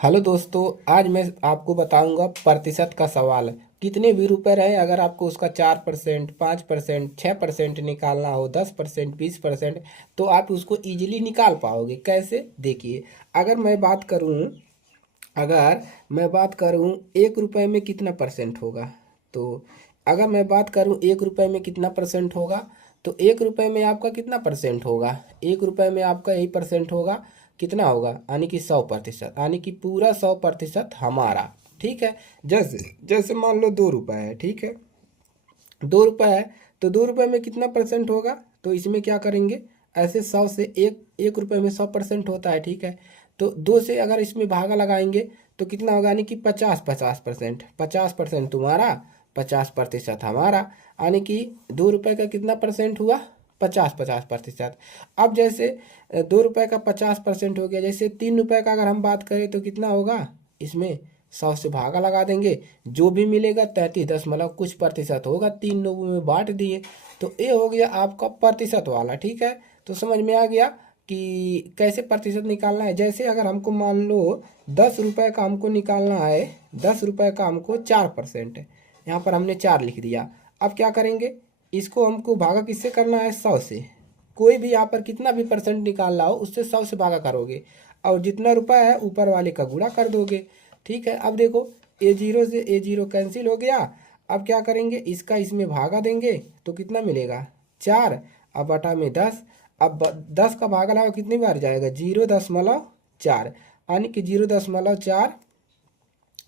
Hello दोस्तों, आज मैं आपको बताऊंगा प्रतिशत का सवाल। कितने भी रुपए रहे, अगर आपको उसका 4%, 5%, 6% निकालना हो, 10%, 20%, तो आप उसको इजीली निकाल पाओगे। कैसे, देखिए। अगर मैं बात करूं अगर मैं बात करूं 1 रुपए में कितना परसेंट होगा, तो अगर मैं बात करूं 1 रुपए में कितना परसेंट होगा, तो 1 रुपए में आपका कितना परसेंट होगा। 1 रुपए में आपका यही परसेंट होगा, कितना होगा, यानी कि 100%, यानी कि पूरा 100% हमारा। ठीक है। जैसे जैसे मान लो 2 रुपए है, ठीक है। 2 रुपए है, तो 2 रुपए में कितना परसेंट होगा, तो इसमें क्या करेंगे, ऐसे 100 से एक एक रुपए में 100% होता है, ठीक है। तो 2 से अगर इसमें भागा लगाएंगे तो कितना होगा, यानी कि 50-50%। 50% तुम्हारा, 50% हमारा, यानी कि 2 रुपए का कितना परसेंट हुआ, 50-50%। अब जैसे 2 रुपए का 50% हो गया, जैसे 3 रुपए का अगर हम बात करें तो कितना होगा, इसमें 100 से भागा लगा देंगे, जो भी मिलेगा 33 दशमलव कुछ प्रतिशत होगा, 3 लोगों में बांट दिए। तो ये हो गया आपका प्रतिशत वाला, ठीक है। तो समझ में आ गया कि कैसे प्रतिशत निकालना है। जैसे अगर हमको मान लो 10 रुपए का हमको निकालना है, 10 रुपए का हमको 4% है, यहाँ पर हमने 4 लिख दिया। अब क्या करेंगे, इसको हमको भागा किससे करना है, 100 से। कोई भी यहाँ पर कितना भी परसेंट निकालना हो, उससे 100 से भागा करोगे, और जितना रुपया है ऊपर वाले का गुणा कर दोगे। ठीक है। अब देखो, A0 से A0 कैंसिल हो गया। अब क्या करेंगे, इसका इसमें भागा देंगे तो कितना मिलेगा, 4। अब बटा में 10। अब 10 का भागा लगाओ, कितनी बार जाएगा, 0.4, यानी कि 0.4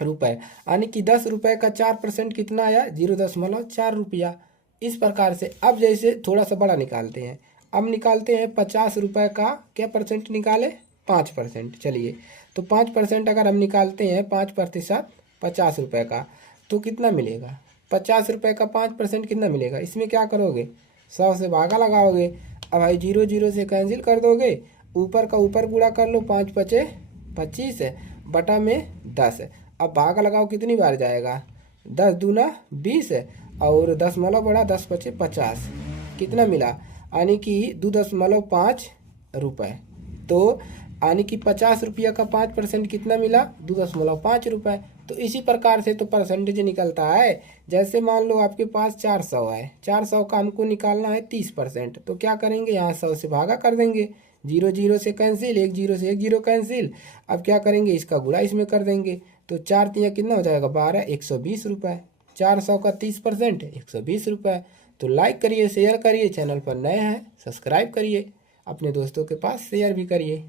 रुपए, यानी कि 10 रुपए का 4% कितना आया, 0.4 रुपया। इस प्रकार से अब जैसे थोड़ा सा बड़ा निकालते हैं, अब निकालते हैं 50 रुपए का क्या परसेंट निकाले, 5%। चलिए, तो 5% अगर हम निकालते हैं, 5% 50 रुपए का, तो कितना मिलेगा, 50 रुपए का 5% कितना मिलेगा। इसमें क्या करोगे, 100 से भागा लगाओगे। अब भाई 0 0 से कैंसिल कर दोगे, ऊपर का ऊपर गुणा कर लो, 5×5 = 25 है, बटा में 10 है। अब भागा लगाओ, कितनी बार जाएगा, 10×2 = 20 है, और दशमलव बढ़ा, 10×5 = 50, कितना मिला, यानी कि 2.5 रुपए। तो यानी कि 50 रुपया का 5% कितना मिला, 2.5 रुपए। तो इसी प्रकार से तो परसेंटेज निकलता है। जैसे मान लो आपके पास 400 है, 400 का हमको निकालना है 30%, तो क्या करेंगे, यहाँ 100 से भागा कर देंगे, 0 0 से कैंसिल, 1 0 से 1 0 कैंसिल। अब क्या करेंगे, इसका गुणा इसमें कर देंगे, तो 4×3 कितना हो जाएगा, 12, 120 रुपये। 400 का 30%, 120 रुपये। तो लाइक करिए, शेयर करिए, चैनल पर नए हैं सब्सक्राइब करिए, अपने दोस्तों के पास शेयर भी करिए।